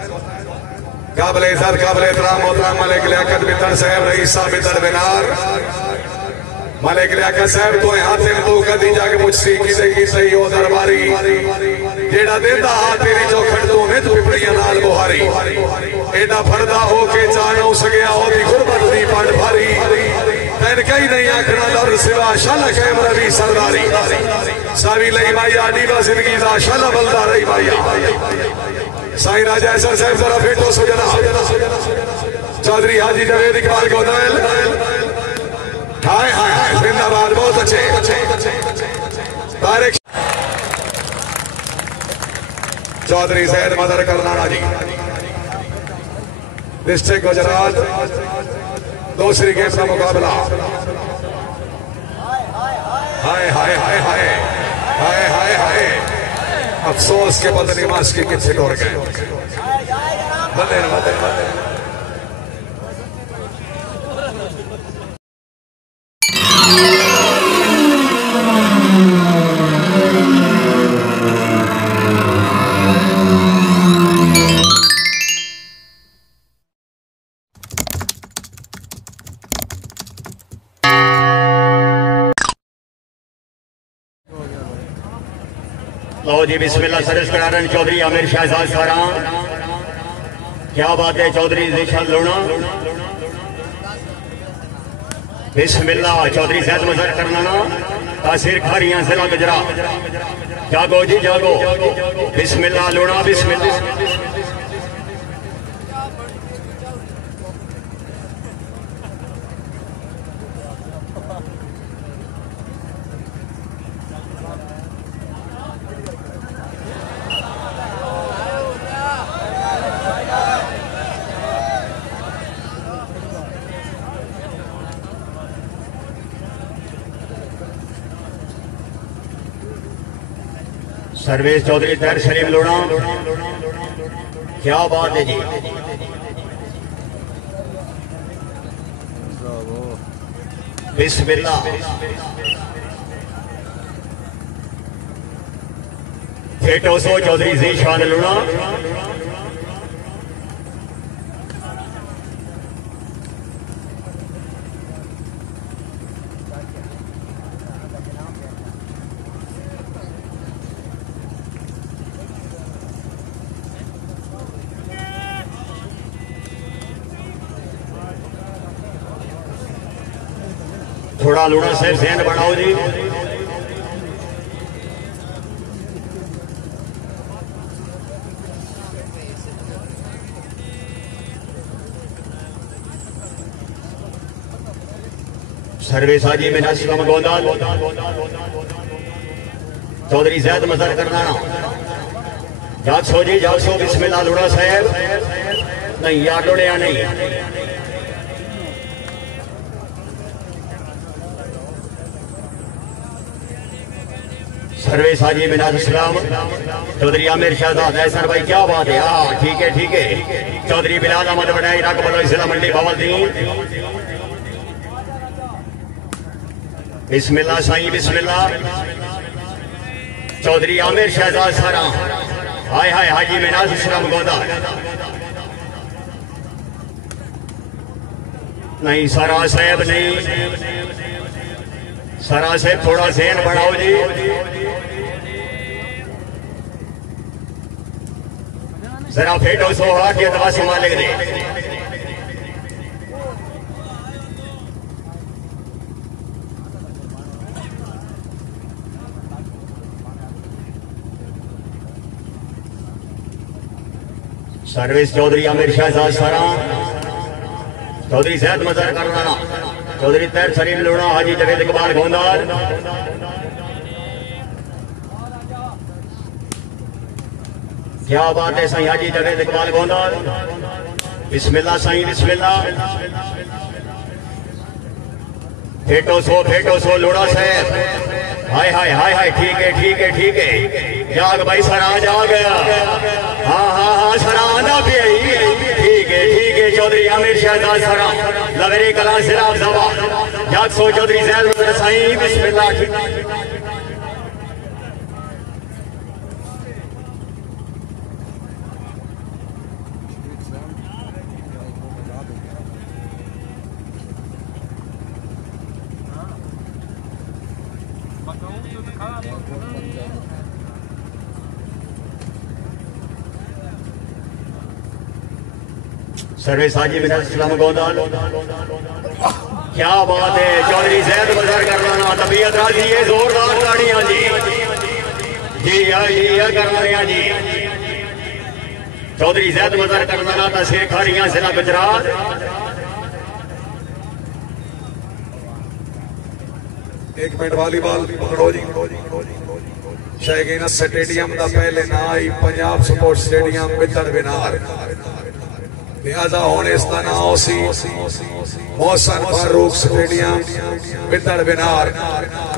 काबिल इज़्ज़त काबिल एहतराम मोहतरम मलिक लियाकत बितर साहब रईस बितर बिनार मलिक लियाकत साहब तो हाथे में तो कदी जाके मुझसे की सही हो दरबारी जेड़ा देंदा हाथ तेरी चौखट तो नित पिपड़ियां नाल बुहारी एडा फरदा हो के चाणो सगया ओदी गुरबत दी पंड भारी तैन कई नहीं आखना लर सिवा शाला कैम रवि सरदारी सावी लई माया दीवा जिंदगी दा शाला बलदा रही माया साईं राजा ऐसा साहब जरा फेटो सजना चौधरी हाजी जावेद इकबाल गोदल हाय हाय हाय जिंदाबाद बहुत अच्छे तारिक चौधरी जैद मदर करनाना जी डिस्ट्रिक्ट गुजरात दूसरी गेम का मुकाबला हाय हाय हाय हाय हाय हाय हाय अफसोस के बदनिमाश के किथे दौड़ गए बल्ले बल्ले बल्ले लो जी बिस्मिल्लाह सरस करारन चौधरी आमिर शहजाद सारा क्या बात है चौधरी जीशान लोना बिस्मिल्लाह चौधरी जैद मजर करना तासीर खारियां जिला गुजरात जागो जी जागो बिस्मिल्लाह लोना बिस्मिल्लाह सर्वेश चौधरी तैर शरीफ लोना क्या बात है जी बिस्मिल्लाह फेटो सो चौधरी जीशान लोना थोड़ा लूड़ा साहब जहन बनाओ जी सर्विस हाजी में नासिम गोंदाल चौधरी जैद मजर करना जागसो जी जागसो बिस्मिल्लाह लूड़ा साहब नहीं यार लोड़िया नहीं सर्वेश हाजी मिनाज इस्लाम चौधरी आमिर शहजाद ऐसा भाई क्या बात है हाँ ठीक है चौधरी बिलाल अहमद बनाई रकबल जिला मंडी बावलदीन बिस्मिल्लाह साईं बिस्मिल्लाह चौधरी आमिर शहजाद सारा हाय हाय हाजी मिनाज इस्लाम गोंदा नहीं सारा साहब नहीं सारा साहब थोड़ा जहन बढ़ाओ जी जरा फेटो सो हाथ के दवा से मालिक दे सर्विस चौधरी आमिर शहजाद सारा चौधरी जैद मजर करना चौधरी तैर शरीफ लोना हाजी जवेद इकबाल गोंदार क्या बात है साईं हाजी जवेद इकबाल गोंदाल बिस्मिल्लाह साईं बिस्मिल्लाह फेटो सो लोड़ा साहब हाय हाय हाय हाय ठीक है जाग भाई सरा जाग हाँ सरा आना भी ठीक है चौधरी आमिर शहजाद सरा लवेरी कला सिराब दवा जाग सो चौधरी जैद साईं बिस्मिल्लाह सर्विस हाजी मिनट इस्लाम गोदान, क्या बात है। चौधरी जैद मजहर करना तबीयत राजी है, जोरदार ताड़ियां जी जी करना जी। चौधरी जैद मजहर करना तस्वीर खाड़ियां जिला गुजरात। एक मिनट वॉलीबॉल पकड़ो जी। शायगीना स्टेडियम का पहले ना ही पंजाब स्पोर्ट स्टेडियम बिदड़ बिनार, लिहाजा हूं इसका नाम सी मोहसन फारूक स्टेडियम बिदड़ बिनार।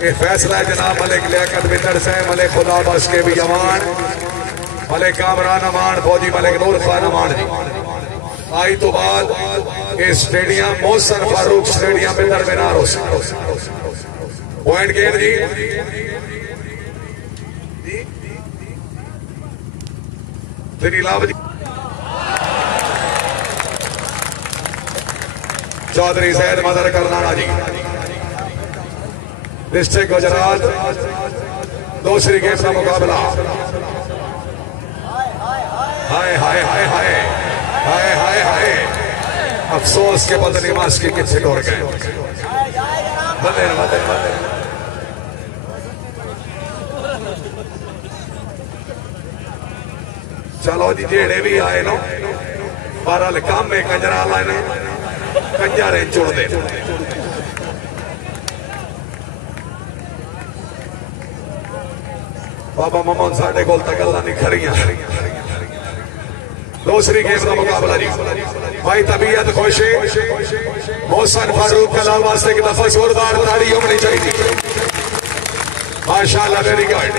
ये फैसला है जनाब मलिक लियाकत बिदड़ साहब, मलिक खुदा बस के भी अमान, मलिक कामरान अमान, फौजी मलिक नूर खान अमान जी। आई तो बाद ये स्टेडियम मोहसन फारूक स्टेडियम बिदड़ बिनार हो पॉइंट गेट जी। तेरी लाभ जी। चौधरी जैद मजहर करनाना जी, डिस्ट्रिक्ट गुजरात। दूसरी गेम का मुकाबला। हाय हाय हाय हाय हाय हाय हाय, अफसोस के बदनिमाश की कितने दौड़ गए। बदे बदे बदे चलो जी, जेड़े भी आए नो बहरहाल काम में कंजरा लाने कंजारे चुड़ दे। बाबा मोहम्मद साढ़े कोल तक गल्लां नहीं खड़ियां। दूसरी गेम का मुकाबला जी। भाई तबीयत खुश है, मोहसन फारूक कलाल वास्ते एक दफा जोरदार ताड़ी होनी चाहिए। माशाअल्लाह, वेरी गुड।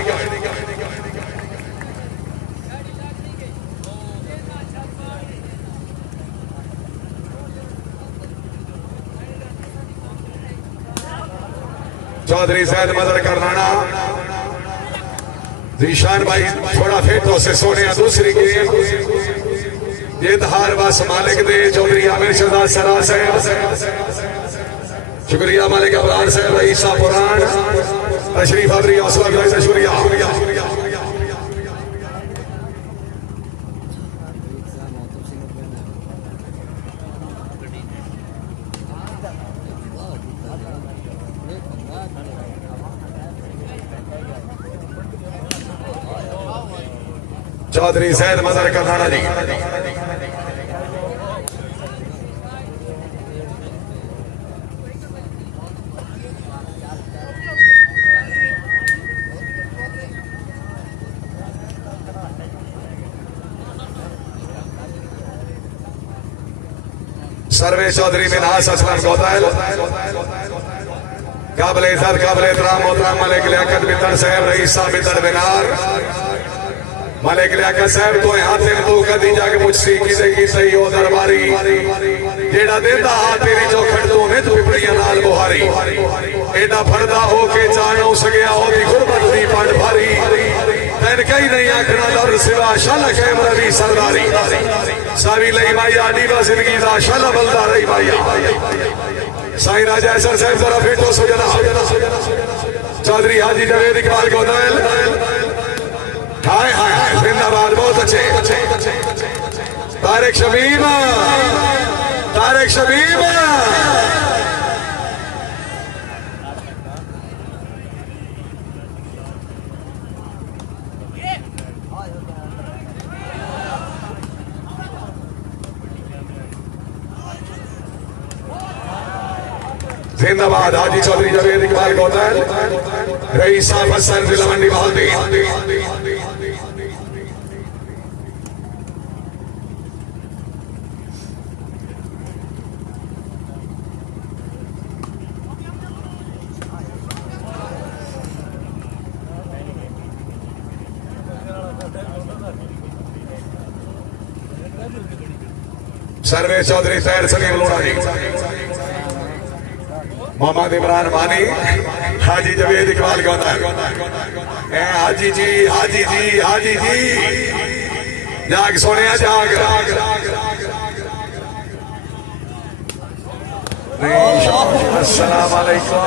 चौधरी जैद मजहर करनाना, जीशान भाई थोड़ा फेटो से सोने। दूसरी गेम ये हार बस मालिक दे चौधरी आमिर शहजाद सरा साहब, शुक्रिया मालिक अबरार साहब, ईसा पुराण तशरीफ आवरी हौसला अफजाई से शुक्रिया। चौधरी जैद मजहर करनाना जी, सर्वे चौधरी मिनहास असलम गोदाल, काबिल इज्जत काबिल एहतराम मोहतरम मलिक लियाकत बिदड़ साहब, रईस साहब बिदड़ बिनार। मलिक लियाकत साहब तो हाथ तू कदी जाके मुझसी की सही हो दरबारी, जेड़ा देता हाथ तेरी चौखट तू नित पिपड़ियां नाल बुहारी। एडा फरदा हो के चानो सगया ओदी गुरबत दी पंड भारी, तैन कई नहीं आखना लर सिवा शल कैम रवि सरदारी। सावी लई माया दीवा जिंदगी दा शल बलदा रही माया। साईं राजा ऐसा साहब जरा फेटो सुजना। चौधरी हाजी जवेद इकबाल गोदाल, हाय हाय जिंदाबाद, बहुत अच्छे। तारिक शबीब, तारिक शबीब, जिंदाबाद। हाजी चौधरी जवेद इकबाल गोदाल, रईस साहब हसन जिला मंडी बहालदी। सर्वे चौधरी सैर सलीम लोड़ा जी, मोहम्मद इमरान मानी, हाजी जवेद इकबाल गोदाल। हाजी जी, हाजी जी, हाजी जी, जाग सोने जाग। अस्सलाम वालेकुम,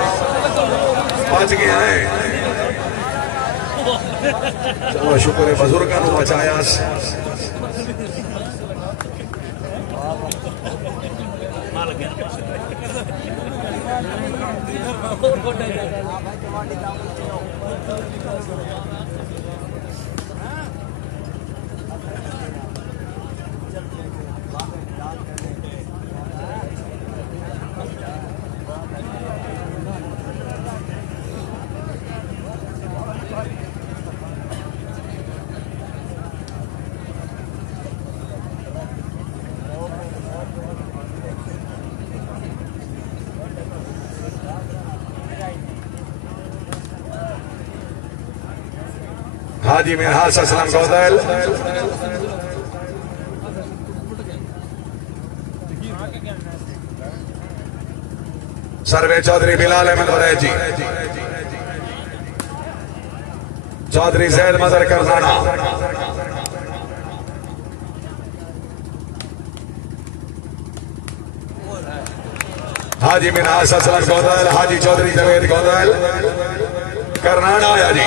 बच गया है। चलो शुक्र है बुजुर्गों को बचाया। हाजी मिनहास असलम गौदल सर्वे चौधरी बिलाल अहमद वरैजी चौधरी जैद मदर करनाना हाजी मिनहास असलम गौदल हाजी चौधरी जवेद गौदल करनाना आया जी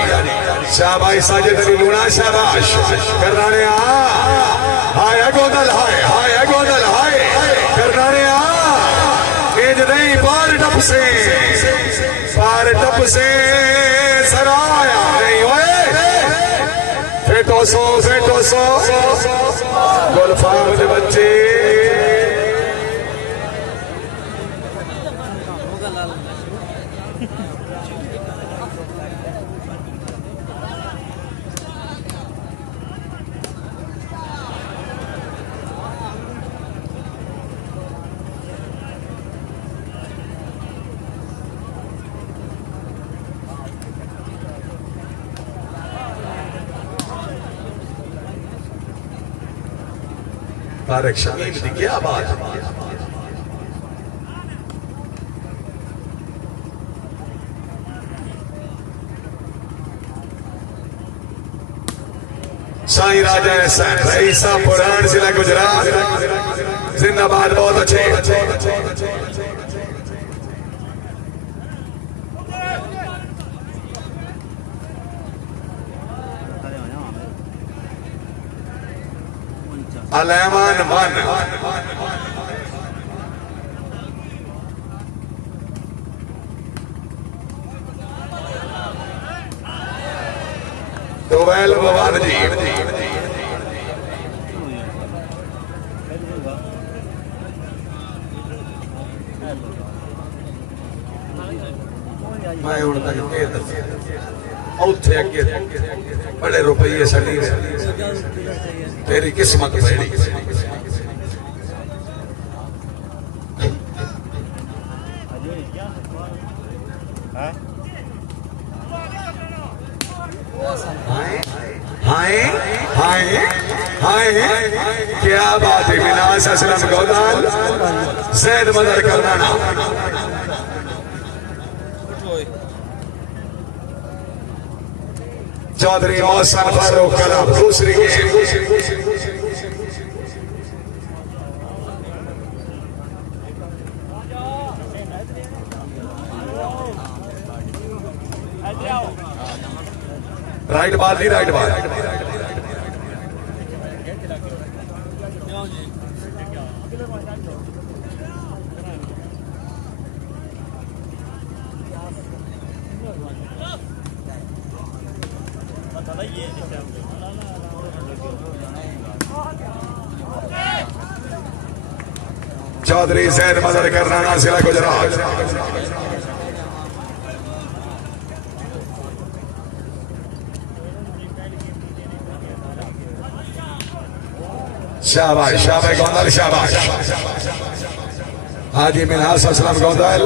शाबाश साजिद अली लूणा शाबाश करनाने हाय गोदल हाय गोदल हाय करनाने तेज नहीं पार टप से सराया नहीं होए फेटो सो गुलफाम दे बच्चे तारक शमीम की क्या बात है। साईं राजा एहसान रईसा पुरान जिला गुजरात जिंदाबाद बहुत अच्छे। अलैमान मन दोवेल भगवान जी मैं हूं उथे अगे बड़े रुपये सड़ी तेरी किस्मत बड़ी क्या बात है। मिनास असलम गौदाल जैद मदर करनाना चौधरी मौसम फारूक कलाम दूसरी राइट बाल नहीं राइट बाल चौधरी जैद मदर करनाना जिला गुजरात शाबाश शाबाश गौदल शाबाश हाजी मिनहास असलम गौदल